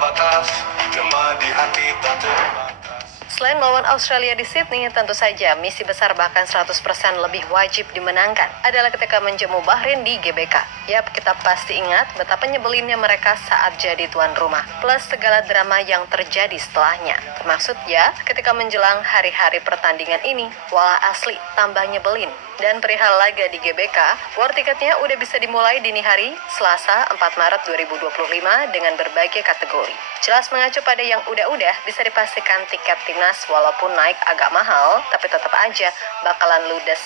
batas, gemar di hati tak terbatas. Selain melawan Australia di Sydney, tentu saja misi besar bahkan 100% lebih wajib dimenangkan adalah ketika menjamu Bahrain di GBK. Yap, kita pasti ingat betapa nyebelinnya mereka saat jadi tuan rumah, plus segala drama yang terjadi setelahnya. Termaksud ya, ketika menjelang hari-hari pertandingan ini, walah asli tambah nyebelin. Dan perihal laga di GBK, war tiketnya udah bisa dimulai dini hari Selasa 4 Maret 2025 dengan berbagai kategori. Jelas mengacu pada yang udah-udah, bisa dipastikan tiket timnas walaupun naik agak mahal, tapi tetap aja bakalan ludes.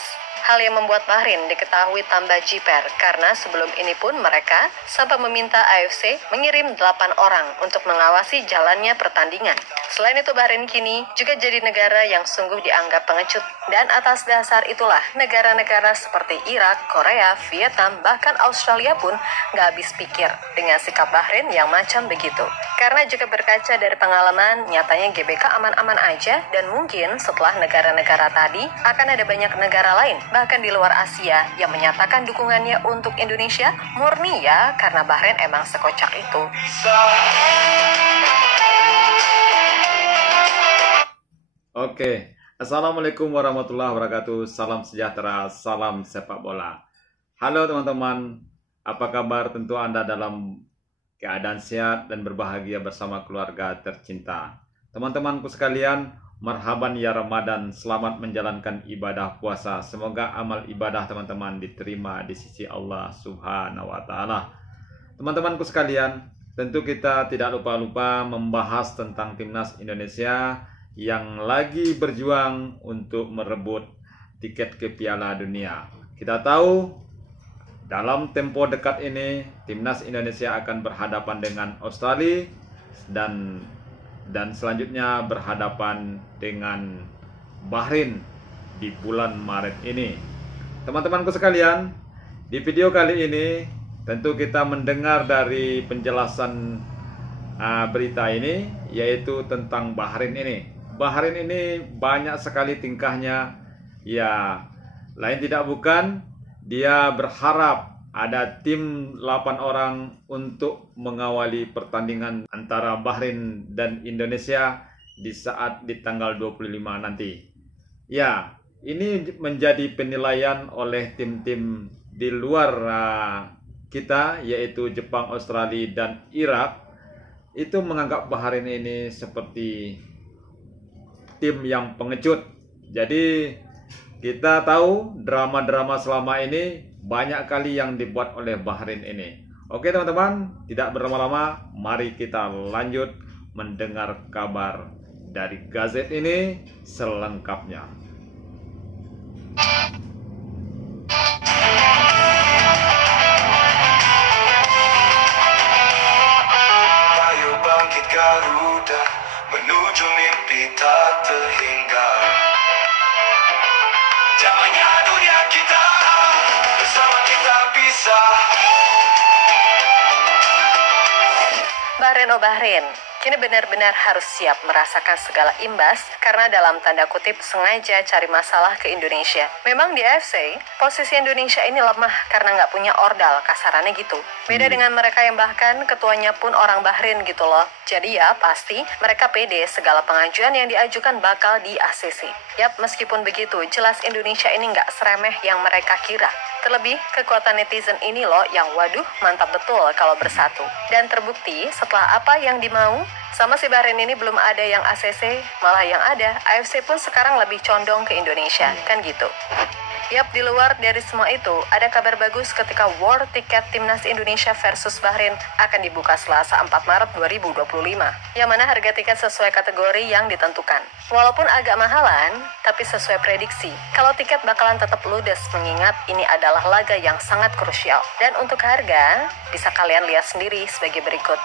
Hal yang membuat Bahrain diketahui tambah jiper karena sebelum ini pun mereka sampai meminta AFC mengirim 8 orang untuk mengawasi jalannya pertandingan. Selain itu Bahrain kini juga jadi negara yang sungguh dianggap pengecut. Dan atas dasar itulah negara-negara seperti Irak, Korea, Vietnam, bahkan Australia pun gak habis pikir dengan sikap Bahrain yang macam begitu. Karena juga berkaca dari pengalaman, nyatanya GBK aman-aman aja dan mungkin setelah negara-negara tadi akan ada banyak negara lain bahkan di luar Asia yang menyatakan dukungannya untuk Indonesia murni ya karena Bahrain emang sekocak itu. Oke, Assalamualaikum warahmatullahi wabarakatuh. Salam sejahtera, salam sepak bola. Halo teman-teman, apa kabar? Tentu Anda dalam keadaan sehat dan berbahagia bersama keluarga tercinta. Teman-temanku sekalian, marhaban ya Ramadan, selamat menjalankan ibadah puasa. Semoga amal ibadah teman-teman diterima di sisi Allah Subhanahu wa Ta'ala. Teman-temanku sekalian, tentu kita tidak lupa-lupa membahas tentang timnas Indonesia yang lagi berjuang untuk merebut tiket ke Piala Dunia. Kita tahu dalam tempo dekat ini timnas Indonesia akan berhadapan dengan Australia dan selanjutnya berhadapan dengan Bahrain di bulan Maret ini. Teman-temanku sekalian, di video kali ini tentu kita mendengar dari penjelasan berita ini, yaitu tentang Bahrain ini. Bahrain ini banyak sekali tingkahnya, ya lain tidak bukan dia berharap ada tim 8 orang untuk mengawali pertandingan antara Bahrain dan Indonesia di tanggal 25 nanti. Ya, ini menjadi penilaian oleh tim-tim di luar kita, yaitu Jepang, Australia, dan Irak. Itu menganggap Bahrain ini seperti tim yang pengecut. Jadi kita tahu drama-drama selama ini banyak kali yang dibuat oleh Bahrain ini. Oke teman-teman, tidak berlama-lama, mari kita lanjut mendengar kabar dari Gazette ini selengkapnya. Ayo bangkit Garuda, menuju mimpi tak terhingga. Zamannya dunia kita, bersama kita bisa. Bahrain, oh Bahrain, kini benar-benar harus siap merasakan segala imbas karena dalam tanda kutip sengaja cari masalah ke Indonesia. Memang di AFC, posisi Indonesia ini lemah karena nggak punya ordal, kasarannya gitu. Beda dengan mereka yang bahkan ketuanya pun orang Bahrain gitu loh. Jadi ya pasti mereka pede segala pengajuan yang diajukan bakal di ACC. Yap, meskipun begitu, jelas Indonesia ini nggak seremeh yang mereka kira. Terlebih, kekuatan netizen ini loh yang waduh mantap betul kalau bersatu. Dan terbukti setelah apa yang dimau, sama si Bahrain ini belum ada yang ACC, malah yang ada, AFC pun sekarang lebih condong ke Indonesia, kan gitu. Yap, di luar dari semua itu, ada kabar bagus ketika war tiket timnas Indonesia versus Bahrain akan dibuka Selasa 4 Maret 2025, yang mana harga tiket sesuai kategori yang ditentukan. Walaupun agak mahalan, tapi sesuai prediksi, kalau tiket bakalan tetap ludes mengingat ini adalah laga yang sangat krusial. Dan untuk harga, bisa kalian lihat sendiri sebagai berikut.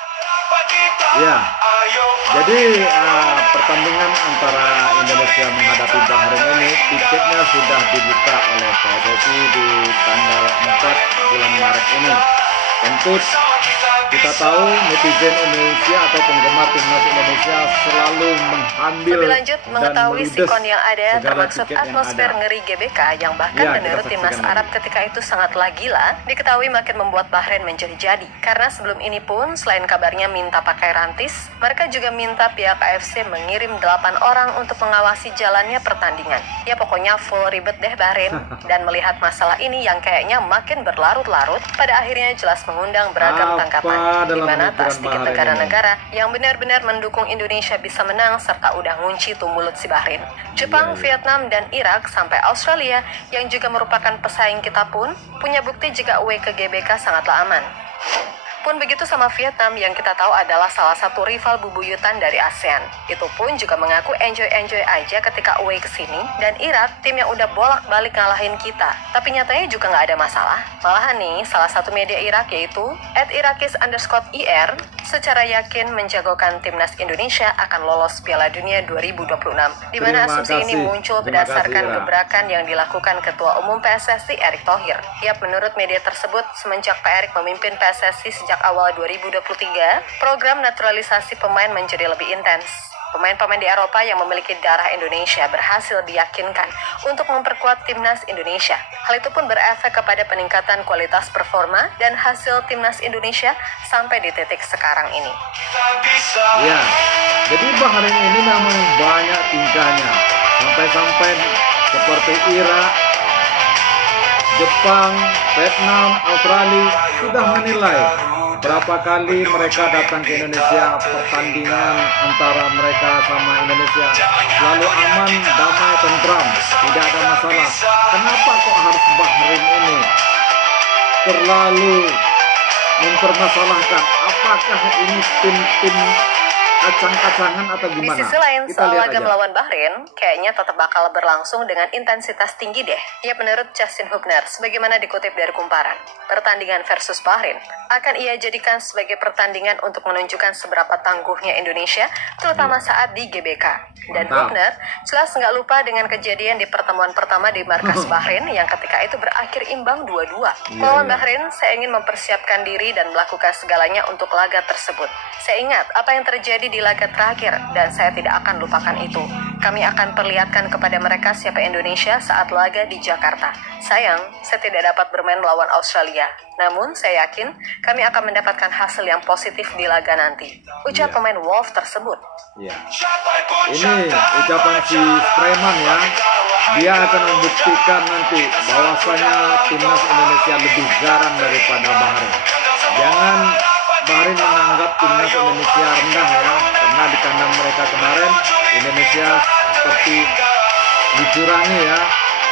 Ya, jadi pertandingan antara Indonesia menghadapi Bahrain ini tiketnya sudah dibuka oleh PSSI di tanggal 4 bulan Maret ini. Tentu Kita tahu netizen Indonesia atau penggemar timnas Indonesia selalu mengambil Lebih lanjut, dan mengetahui meludes sikon yang ada segala termaksud tiket yang atmosfer ada. ngeri GBK yang bahkan Ya, menurut kita timnas saksikan Arab lagi. ketika itu sangatlah gila, diketahui makin membuat Bahrain menjadi-jadi. Karena sebelum ini pun, selain kabarnya minta pakai rantis, mereka juga minta pihak AFC mengirim 8 orang untuk mengawasi jalannya pertandingan. Ya pokoknya full ribet deh Bahrain. Dan melihat masalah ini yang kayaknya makin berlarut-larut, pada akhirnya jelas mengundang beragam Apa tanggapan. dalam Di mana pemikiran tak sedikit Bahrain negara-negara yang benar-benar mendukung Indonesia bisa menang serta udah ngunci tuh mulut si Bahrain. Jepang, Iya. Vietnam, dan Irak sampai Australia yang juga merupakan pesaing kita pun punya bukti jika away ke GBK sangatlah aman. Pun begitu sama Vietnam yang kita tahu adalah salah satu rival bubuyutan dari ASEAN. Itu pun juga mengaku enjoy-enjoy aja ketika away ke sini. Dan Irak, tim yang udah bolak-balik ngalahin kita. Tapi nyatanya juga nggak ada masalah. Malahan nih, salah satu media Irak yaitu @Irakis_IR secara yakin menjagokan timnas Indonesia akan lolos Piala Dunia 2026. Di mana Terima asumsi ini kasih. muncul Terima berdasarkan kasih, Ira. gebrakan yang dilakukan Ketua Umum PSSI Erick Thohir. Yap, menurut media tersebut, semenjak Pak Erick memimpin PSSI sejak awal 2023, program naturalisasi pemain menjadi lebih intens. Pemain-pemain di Eropa yang memiliki darah Indonesia berhasil diyakinkan untuk memperkuat timnas Indonesia. Hal itu pun berefek kepada peningkatan kualitas performa dan hasil timnas Indonesia sampai di titik sekarang ini. Kita bisa. Ya, jadi Bahrain ini memang banyak tingkahnya. Sampai-sampai seperti Irak, Jepang, Vietnam, Australia sudah menilai berapa kali mereka datang ke Indonesia, pertandingan antara mereka sama Indonesia selalu aman, damai, tentram, tidak ada masalah. Kenapa kok harus Bahrain ini terlalu mempermasalahkan? Apakah ini tim-tim kacang-kacangan atau Di gimana? sisi lain, Kita soal lihat laga aja. melawan Bahrain kayaknya tetap bakal berlangsung dengan intensitas tinggi deh. Ya, menurut Justin Hubner, sebagaimana dikutip dari Kumparan, pertandingan versus Bahrain akan ia jadikan sebagai pertandingan untuk menunjukkan seberapa tangguhnya Indonesia, terutama saat di GBK. Dan Mantap. Hubner jelas nggak lupa dengan kejadian di pertemuan pertama di markas Bahrain yang ketika itu berakhir imbang 2-2. Iya, Melawan iya. Bahrain, saya ingin mempersiapkan diri dan melakukan segalanya untuk laga tersebut. Saya ingat apa yang terjadi di laga terakhir dan saya tidak akan lupakan itu. Kami akan perlihatkan kepada mereka siapa Indonesia saat laga di Jakarta. Sayang, saya tidak dapat bermain melawan Australia. Namun, saya yakin kami akan mendapatkan hasil yang positif di laga nanti. Ucap Iya. pemain Wolf tersebut. Ya. Capai Ini puncak ucapan si Spreman ya. Dia akan membuktikan nanti bahwasanya timnas Indonesia lebih garang daripada Bahrain. Jangan Bahrain menganggap timnas Indonesia rendah ya, karena di kandang mereka kemarin Indonesia seperti dicurangi ya.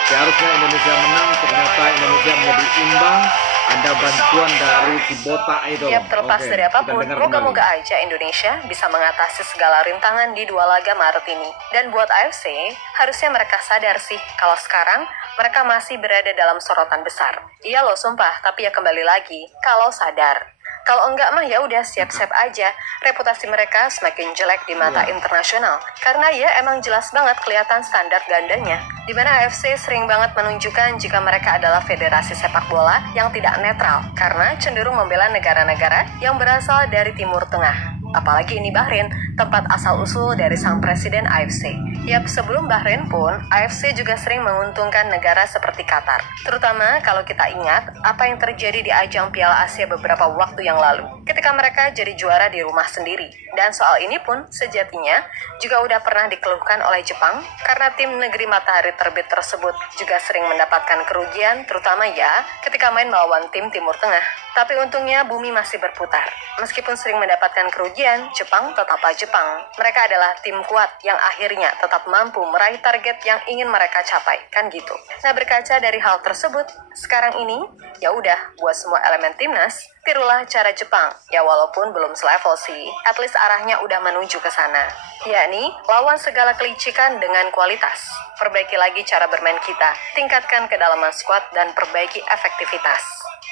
Seharusnya Indonesia menang, ternyata Indonesia menjadi imbang. Ada bantuan dari si botak itu. Tiap terlepas Oke, dari kita apapun, dengar moga-moga kembali. aja Indonesia bisa mengatasi segala rintangan di 2 laga Maret ini. Dan buat AFC, harusnya mereka sadar sih kalau sekarang mereka masih berada dalam sorotan besar. Iya loh sumpah, tapi ya kembali lagi, kalau sadar. Kalau enggak mah ya udah siap-siap aja. Reputasi mereka semakin jelek di mata Iya. internasional. Karena ya emang jelas banget kelihatan standar gandanya. Di mana AFC sering banget menunjukkan jika mereka adalah federasi sepak bola yang tidak netral. Karena cenderung membela negara-negara yang berasal dari Timur Tengah. Apalagi ini Bahrain, tempat asal-usul dari sang presiden AFC. Yap, sebelum Bahrain pun, AFC juga sering menguntungkan negara seperti Qatar. Terutama kalau kita ingat apa yang terjadi di ajang Piala Asia beberapa waktu yang lalu. Ketika mereka jadi juara di rumah sendiri. Dan soal ini pun sejatinya juga udah pernah dikeluhkan oleh Jepang karena tim negeri matahari terbit tersebut juga sering mendapatkan kerugian, terutama ya ketika main melawan tim Timur Tengah. Tapi untungnya bumi masih berputar. Meskipun sering mendapatkan kerugian, Jepang tetaplah Jepang. Mereka adalah tim kuat yang akhirnya tetap mampu meraih target yang ingin mereka capai, kan gitu. Nah, berkaca dari hal tersebut, sekarang ini ya udah buat semua elemen timnas, tirulah cara Jepang. Ya walaupun belum selevel sih, at least arahnya udah menuju ke sana. Yakni lawan segala kelicikan dengan kualitas. Perbaiki lagi cara bermain kita, tingkatkan kedalaman skuad dan perbaiki efektivitas.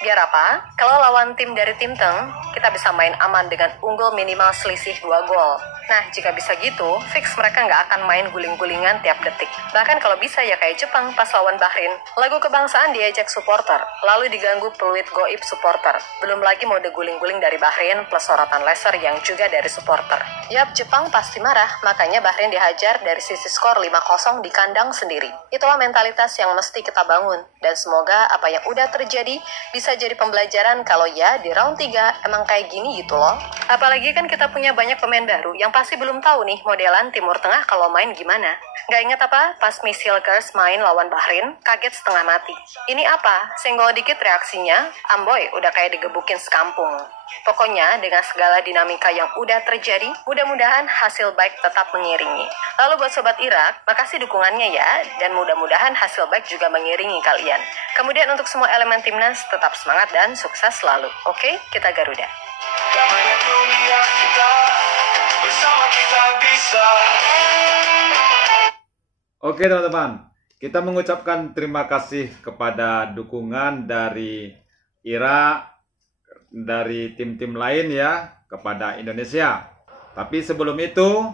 Biar apa? Kalau lawan tim dari Tim Teng, kita bisa main aman dengan unggul minimal selisih 2 gol. Nah, jika bisa gitu, fix mereka nggak akan main guling-gulingan tiap detik. Bahkan kalau bisa ya kayak Jepang pas lawan Bahrain, lagu kebangsaan diajak supporter, lalu diganggu peluit goib supporter. Belum lagi mode guling-guling dari Bahrain plus sorotan laser yang juga dari supporter. Yap, Jepang pasti marah, makanya Bahrain dihajar dari sisi skor 5-0 di kandang sendiri. Itulah mentalitas yang mesti kita bangun, dan semoga apa yang udah terjadi bisa jadi pembelajaran kalau ya di round 3 emang kayak gini gitu loh. Apalagi kan kita punya banyak pemain baru yang pasti belum tahu nih modelan Timur Tengah kalau main gimana. Nggak inget apa pas Misil Girls main lawan Bahrain, kaget setengah mati. Ini apa? Senggol dikit reaksinya, amboy udah kayak digebukin sekampung. Pokoknya dengan segala dinamika yang udah terjadi, mudah-mudahan hasil baik tetap mengiringi. Lalu buat Sobat Irak, makasih dukungannya ya, dan mudah-mudahan hasil baik juga mengiringi kalian. Kemudian untuk semua elemen timnas, tetap semangat dan sukses selalu. Oke, kita Garuda. Damainya dunia kita, bersama kita bisa. Oke teman-teman, kita mengucapkan terima kasih kepada dukungan dari Irak, dari tim-tim lain ya, kepada Indonesia. Tapi sebelum itu,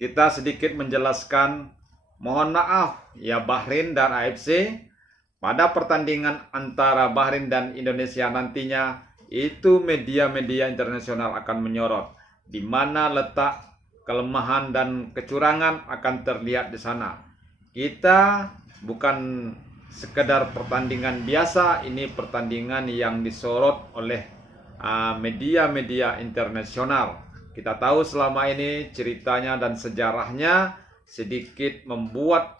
kita sedikit menjelaskan, mohon maaf ya Bahrain dan AFC, pada pertandingan antara Bahrain dan Indonesia nantinya, itu media-media internasional akan menyorot, di mana letak kelemahan dan kecurangan akan terlihat di sana. Kita bukan sekedar pertandingan biasa, ini pertandingan yang disorot oleh media-media internasional. Kita tahu selama ini ceritanya dan sejarahnya sedikit membuat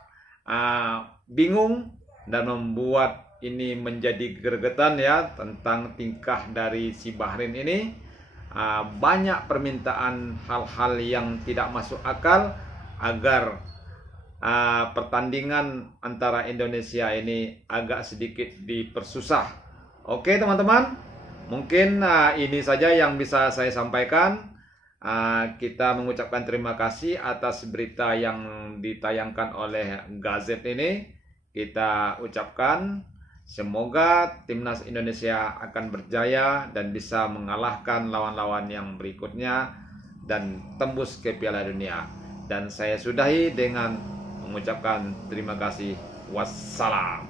bingung dan membuat ini menjadi gregetan ya, tentang tingkah dari si Bahrain ini. Banyak permintaan hal-hal yang tidak masuk akal agar pertandingan antara Indonesia ini agak sedikit dipersusah. Oke teman-teman, mungkin ini saja yang bisa saya sampaikan. Kita mengucapkan terima kasih atas berita yang ditayangkan oleh Gazette ini. Kita ucapkan semoga timnas Indonesia akan berjaya dan bisa mengalahkan lawan-lawan yang berikutnya dan tembus ke Piala Dunia. Dan saya sudahi dengan mengucapkan terima kasih. Wassalam.